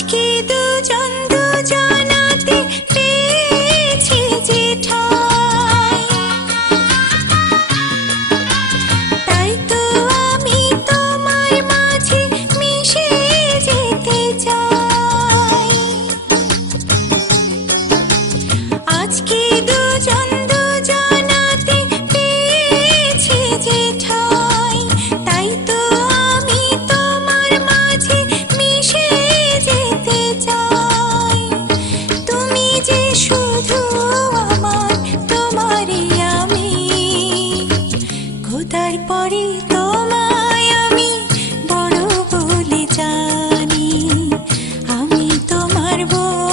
que do পরে তোমায় আমি বড় বলে জানি। আমি তোমার বড়